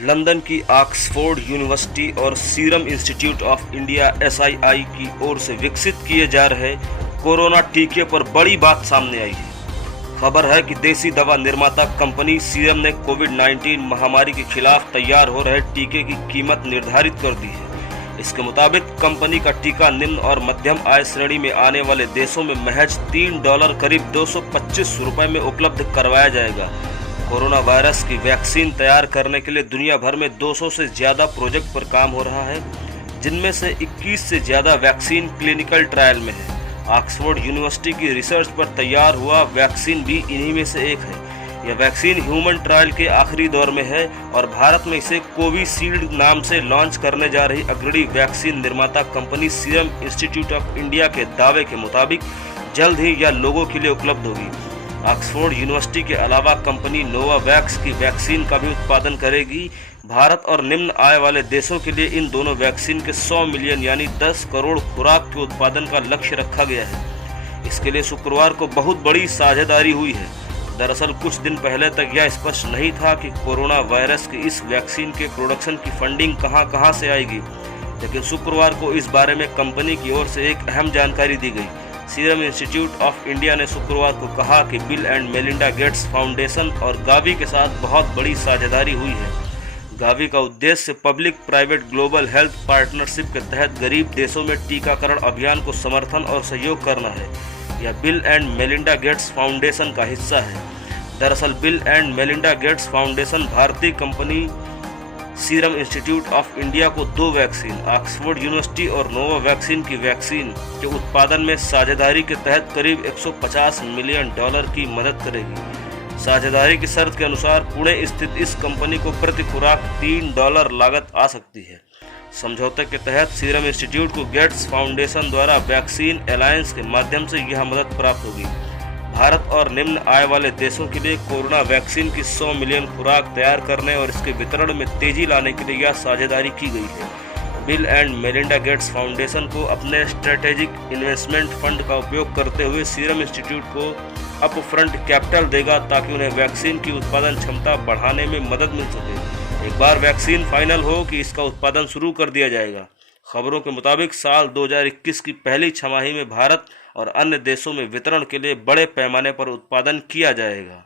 London की Oxford university और serum institute of India (SII) की ओर से विकसित किए जा रहे कोरोना टीके पर बड़ी बात सामने आई है। खबर है कि देसी दवा निर्माता कंपनी सीरम ने कोविड-19 महामारी के खिलाफ तैयार हो रहे टीके की कीमत निर्धारित कर दी है। इसके मुताबिक कंपनी का टीका निम्न और मध्यम आय श्रेणी में आने वाले देशों में महज $3 करीब 225 रुपये में उपलब्ध करवाया जाएगा। कोरोना वायरस की वैक्सीन तैयार करने के लिए दुनिया भर में 200 से ज़्यादा प्रोजेक्ट पर काम हो रहा है, जिनमें से 21 से ज़्यादा वैक्सीन क्लिनिकल ट्रायल में है। ऑक्सफोर्ड यूनिवर्सिटी की रिसर्च पर तैयार हुआ वैक्सीन भी इन्हीं में से एक है। यह वैक्सीन ह्यूमन ट्रायल के आखिरी दौर में है और भारत में इसे कोविशील्ड नाम से लॉन्च करने जा रही अग्रणी वैक्सीन निर्माता company Serum institute of India के दावे के मुताबिक जल्द ही यह लोगों के लिए उपलब्ध होगी। ऑक्सफोर्ड यूनिवर्सिटी के अलावा कंपनी नोवावैक्स की वैक्सीन का भी उत्पादन करेगी। भारत और निम्न आय वाले देशों के लिए इन दोनों वैक्सीन के 100 मिलियन यानी 10 करोड़ खुराक के उत्पादन का लक्ष्य रखा गया है। इसके लिए शुक्रवार को बहुत बड़ी साझेदारी हुई है। दरअसल कुछ दिन पहले तक यह स्पष्ट नहीं था कि कोरोना वायरस की इस वैक्सीन के प्रोडक्शन की फंडिंग कहां से आएगी, लेकिन शुक्रवार को इस बारे में कंपनी की ओर से एक अहम जानकारी दी गई। सीरम इंस्टीट्यूट ऑफ इंडिया ने शुक्रवार को कहा कि bill and Melinda Gates foundation और गावी के साथ बहुत बड़ी साझेदारी हुई है। गावी का उद्देश्य public private global health partnership के तहत गरीब देशों में टीकाकरण अभियान को समर्थन और सहयोग करना है। यह Bill and Melinda Gates foundation का हिस्सा है। दरअसल Bill and Melinda Gates foundation भारतीय कंपनी सीरम इंस्टीट्यूट ऑफ इंडिया को 2 वैक्सीन, ऑक्सफोर्ड यूनिवर्सिटी और नोवावैक्स की वैक्सीन के उत्पादन में साझेदारी के तहत करीब $150 मिलियन की मदद करेगी। साझेदारी की शर्त के अनुसार पुणे स्थित इस कंपनी को प्रति खुराक $3 लागत आ सकती है। समझौते के तहत सीरम इंस्टीट्यूट को गेट्स फाउंडेशन द्वारा वैक्सीन अलायंस के माध्यम से यह मदद प्राप्त होगी। भारत और निम्न आय वाले देशों के लिए कोरोना वैक्सीन की 100 मिलियन खुराक तैयार करने और इसके वितरण में तेजी लाने के लिए यह साझेदारी की गई है। Bill and Melinda Gates foundation को अपने स्ट्रेटेजिक इन्वेस्टमेंट फंड का उपयोग करते हुए सीरम इंस्टीट्यूट को अपफ्रंट कैपिटल देगा, ताकि उन्हें वैक्सीन की उत्पादन क्षमता बढ़ाने में मदद मिल सके। एक बार वैक्सीन फाइनल हो कि इसका उत्पादन शुरू कर दिया जाएगा। खबरों के मुताबिक साल 2021 की पहली छमाही में भारत और अन्य देशों में वितरण के लिए बड़े पैमाने पर उत्पादन किया जाएगा।